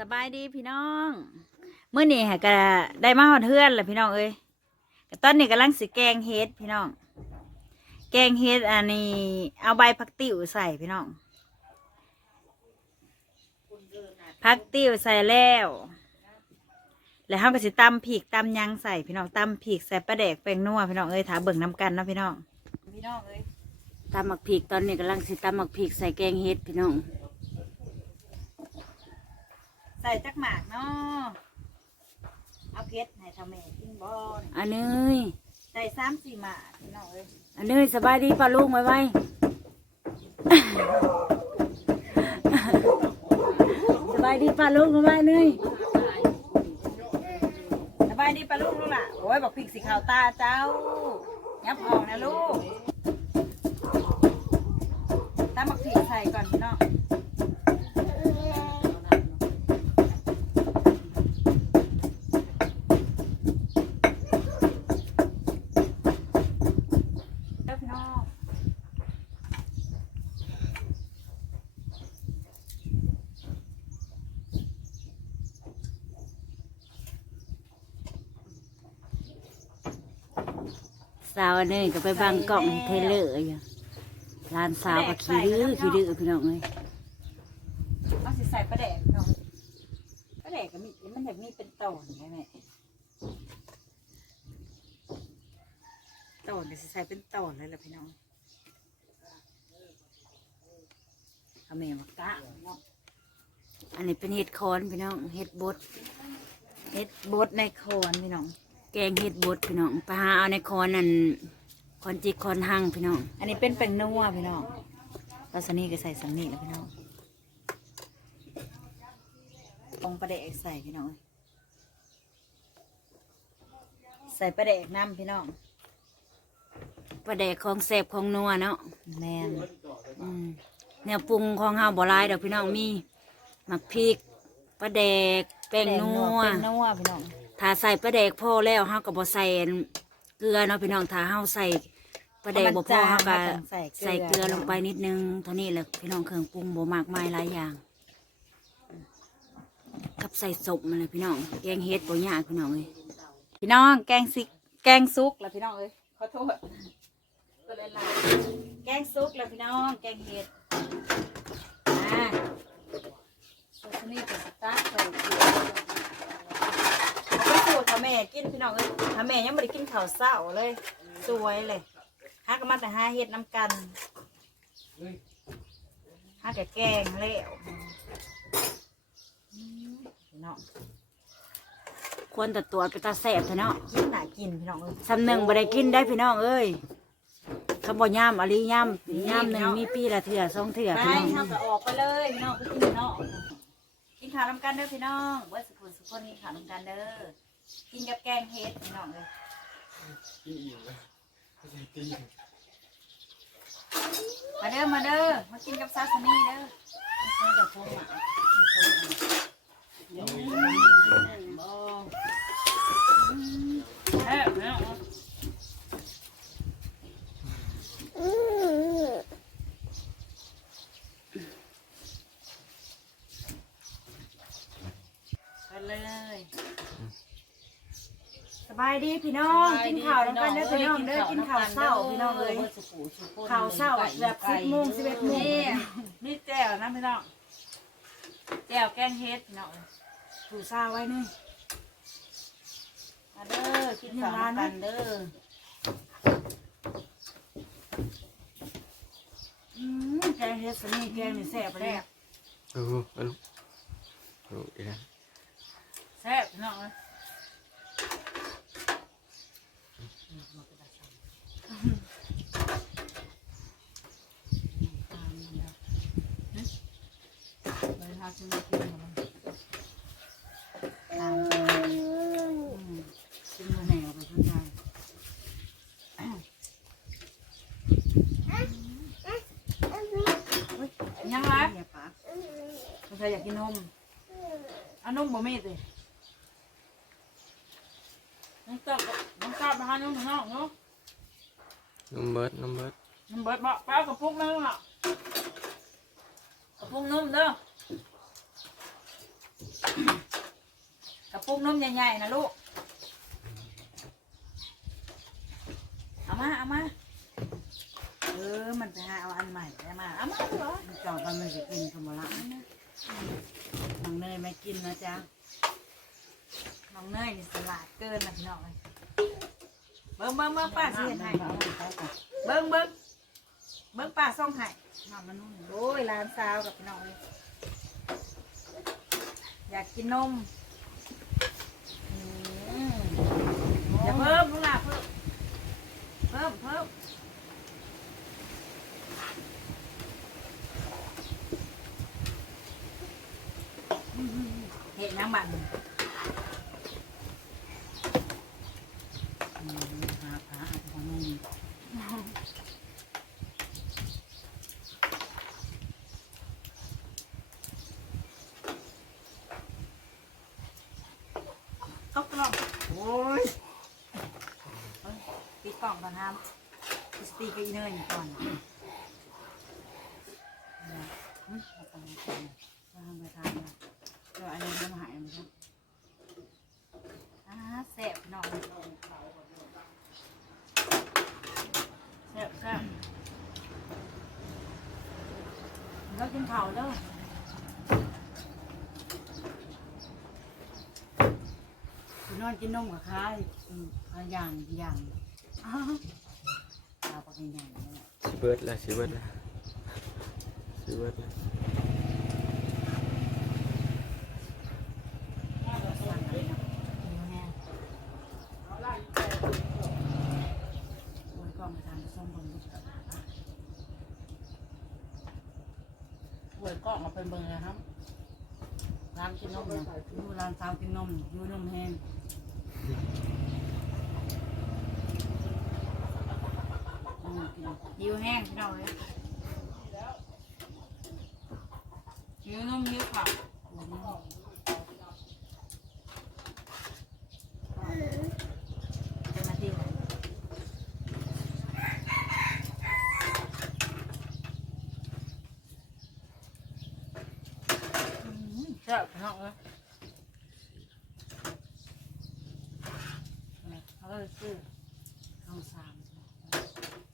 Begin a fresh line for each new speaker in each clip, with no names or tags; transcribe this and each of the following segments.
สบายดีพี่น้องเมื่อนี้ก็ได้มาฮอดเทือนแหละพี่น้องเอ้ยตอนนี้กำลังสิแกงเฮ็ดพี่น้อง แกงเฮ็ดอันนี้ เอาใบผักติ๋วใส่พี่น้องผักติ๋วใส่แล้ว แล้วเราก็สิตำผีกตำยังใส่พี่น้องตำผีกใส่ปลาแดกแป้งนัวพี่น้องเอ้ยถาเบิ่งน้ำกันนะพี่น้องพี่น้องเอ้ยตำหมักผีกตอนนี้กำลังสิตำหมักผีกใส่แกงเฮ็ดพี่น้อง ใส่จักหมากเนาะเอาเพชรให้ทำแม่กินบอน
อันนี้
ใส่สามสี่หมากพี่น้องเอ้ย
อันนี้สบายดีปลาลุงไว้ไว้สบายดีปลาลุงไว้ไว้เนย
สบายดีปะลูกลูกล่ะโอ้ยบอกพริกสีขาวตาเจ้ายับออกนะลูกตามบักพริกใส่ก่อนพี่น้องเด้อพี่น้อง
สาวอันนี้ก็ไปบังกล่องเทเลอร์อยู่ร้านสาวก็ขี้ดื้อขี้ดื้อพี่น้องเอ้ย
เอาสิใส่ปลาแดกพี่น้องปลาแดกก็มีมันแบบมีเป็นตอนไงแม่ตอนเดี๋ยวสิใส่เป็นตอนเลยล่ะพี่น้องเอาแม่มากะเนาะ
อันนี้เป็นเห็ดคอนพี่น้องเห็ดบด
เฮ็ดบดในโคนพี่น้อง
แกงเห็ดบดพี่น้องไปหาเอาในคอนนั่นคอนจิกคอนหั่งพี่น้อง
อันนี้เป็นแป้งนัวพี่น้องตอนนี้ก็ใส่สังนี่แล้วพี่น้องปองปลาแดกใส่พี่น้อง ใส่ปลาแดกน้ำพี่น้อง
ปลาแดกของแสบของนัวเนาะ
แมน
อืมแนวปรุงของเฮาบ่หลายดอกพี่น้องมีหมักพริกปลาแดกแป้งนัว
แป้งนัวพี่น้อง
ถ้าใส่ปลาแดกพอแล้วเฮาก็บ่ใส่อันเกลือเนาะพี่น้องถ้าเฮาใส่ปลาแดกบ่พอเฮาก็ใส่เกลือลงไปนิดนึงเท่านี้แหละพี่น้องเครื่องปรุงบ่มากมายหลายอย่างกับใส่สมมาเลยพี่น้อง แกงเฮ็ดบ่ยากพี่น้องเอ้ย
พี่น้องแกงซิกแกงซุกแล้วพี่น้องเอ้ยขอโทษตัวเล่นละแกงซุกแล้วพี่น้อง แกงเห็ดอ่าส่วนนี้เป็นสตาร์ทใส่เกลือเอาไปสูตรถ้า แม่กินพี่น้องเอ้ยถ้าแม่ยังไม่ได้กินข้าวเศร้าเลยสวยเลยฮักก็มาแต่หาเห็ดน้ำกันฮักกับแกงแล้วอืมพี่น้อง
ควรแต่ตัวไปตาแซ่บเถอะเนาะ
กินหนากินพี่น้องเอ้ย
สำหนึ่งบ่ได้กินได้พี่น้องเอ้ยคำบ่ย่ำอะลีย่ำย่ำหนึ่งมีปีละเถื่อสองเถื่อ
ไป
พี่น้อง
เราก็ออกไปเลยพี่น้องไปกินพี่น้องกินข้าวน้ำกันเด้อพี่น้องเมื่อสักคนสักคนกินข้าวน้ำกันเด้อ กินกับแกงเฮ็ดพี่น้องเลยมาเด้อมาเด้อมากินกับซาซิมิเด้อเด้อแต่พวกมาเฮ้ยพี่น้องไปเลย สบาย ดีพี่น้องกินข้าวน้ำกันเด้อพี่น้องเด้อกินข้าวเช้าพี่น้องเลยข่าวเศร้าแบบสิบโมงสิบเอ็ดโมงนี่แจ่วนะพี่น้องแจ่วแกงเฮ็ดพี่น้องถูซาไว้นี่มาเด้อกินข้าวน้ำกันเด้ออืมแกงเฮ็ดสนี่แกงนี่แซ่บเลย
เออเอาลูกเอาลูกอีกนะ
แซ่บพี่น้องเลยเลยทาชิมกินมาตามกินมาแหนวไปข้างใน ยังไงมันใครอยากกินนมเอานมบ่มีสิน้องตอบน้องตอบมาหาน้องข้างนอกเนาะ
น้ำเบิดน้ำเบิด
น้ำเบิดบอกไปเอากระปุกนึงอะกระปุกนุ่มเด้อปุกนมใหญ่ๆนะลูกเอามาเอามาเออมันไปหาเอาอันใหม่ได้มาเอามาเหรอ
จอดมันจะกินธรรมละน้องเนยไม่กินนะจ๊ะ
น้องเนยนี่สลัดเกินนะพี่น้องเลย เบิ้งเบิ้งเบิ้งป้าสิเห็นให้เบิ้งเบิ้งเบิ้งป้าส่งให้
น้ำมันนุ่ม
โอ้ยร้านซาวกับพี่น้องเลยอยากกินนมอืมอย่าเพิ่มลูกหลาเพิ่มเพิ่มเพิ่มเห็นน้ำบัน
หาผาอาจจะของนุ่ม
ตกกล่องโอ้ยเอ้ยปิดกล่องก่อ นคริสตีกับอีเนยก่อน
อืมเอาไปทำไปทานนะก็อันนี้มันหายไปแล้ว
อ่าแซ่บพี่องแซ่บแซ่บ
แล้วกินข้าวเด้อคุณนอนกินนมกับข้าอย่างอย่าง อ้าวข้าวปลาเป็นย่างนี่แหละ
สิเบิดแล้วสิเบิดล้วสิเบิดล้ว
สั่งอะไรนะ
หิวแห้ง
โอ้ยกล้องไปทานส้มบนลูก
หวยกล้องมาเป็นเบอร์นะครับ ร้านกินนมเนี่ย
อยู่ร้านสาวกินนมอยู่นมแห้ง อืมกิน
หิวแห้งพี่น้องเลยหิวนมหิวข้าว
อืม
เจ้าหน้าที่ไหน
ใช่พี่น้องเลย
เขาก็เลยซื้อข้าวสาม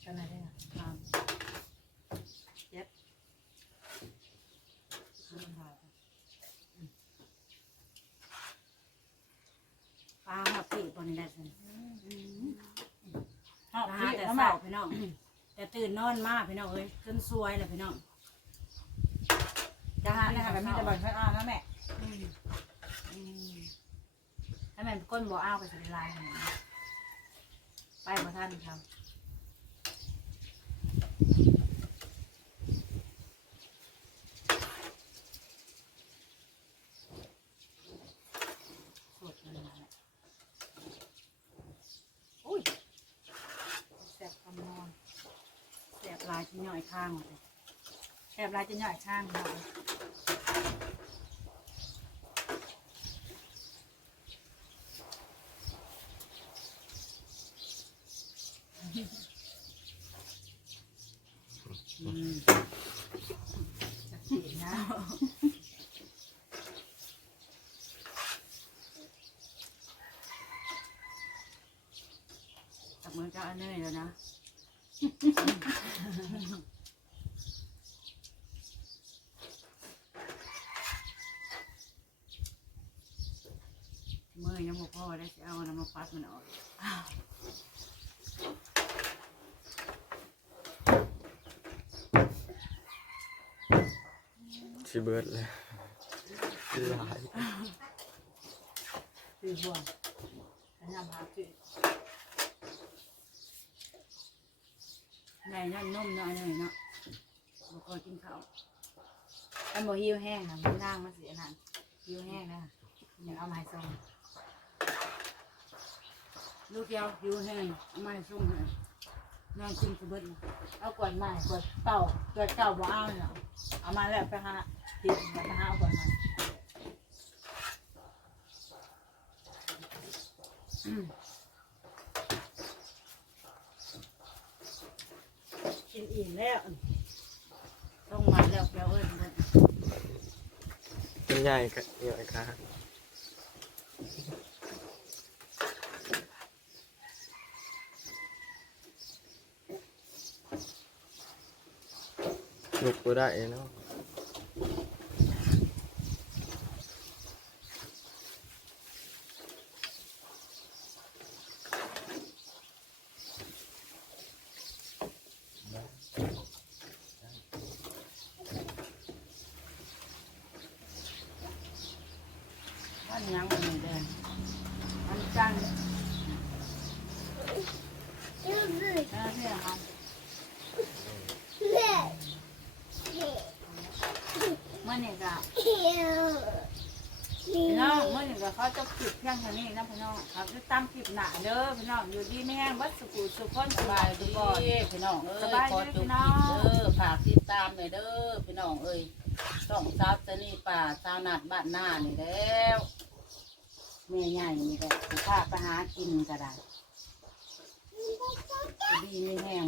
เจ้าหน้าที่ไหน
สาม
เย็บ
ห้าบาทปลาหัวปีบนนี้ได้สิ
ชอบ
ปลา
พี่
แต่
แล้ว
เช้า
แม่
พี่ น้อง แต่ตื่นนอนมากพี่น้องเอ้ยขึ้นสวยเลยพี่น้อง
จะหาเนี่ยค่ะแบบนี้จะบอกให้อ้าวนะแม่
อืมอืม
ให้แม่ก้นบ่ออ้าวไปใส่ลายขนาดนี้ไปบ่ท่านครับ
สดเลยนะ
อุ้ยแซ่บคำนอน
แสบลายที่ย่อยข้างเลย
แซ่บลายจะหน่อยช่างเราอืมจะสีนะ
จับมือเจ้าอันเนยแล้วนะ มื อยังบ่พอได้สิเอาน้ำมาปัดมันออก
สิเบิดแล้วสิหลาย
สี่บวงอันนี้มาพี่
ในนั่นนมเนาะอันเนยเนาะบ่ก็กินข้าว
อันบ่หิวแห้งนะมันนั่งมาเสียนั่นหิวแห้งนะยังเอามาให้ส่ง
ลูกเดียวอยู่แห้งเอามาให้ส่งให้นอนกินกระเบิดนะ
เอากวดใหม่กวดเก่ากวดเก่าบ่เอาเนี่ยเอามาแล้วไปหาติดแล้วไปหาเอากวดใหม่
กินอิ่มแล้วต้องมาแล้วเปล่าเอ้ยเบิด
เป็นใหญ่กะใหญ่ ลุกก็ได้เนาะ
วันยังมันเดินมันจันทร์เออที่ไหนครับมันนี่ก็พี่น้องมันนี่ก็ เขาจะปิดเพียงเท่านี้นะพี่น้องครับจะตามคลิปหนาเด้อพี่น้องอยู่ดีไม่แห้งวัดสุขุสุขคนสบายดีก่อน
พี่น้องเอ้
สบาย
ขอ
ดีพี่น้อง
เด้อฝากติดตามหน่อยเด้อพี่น้องเอ้ยช่องสาวสนีป่าสาวนัดบ้านหน้านี่แล้วแม่ใหญ่นี่แหละพาไปหากินก็ได้ดีไม่แห้ง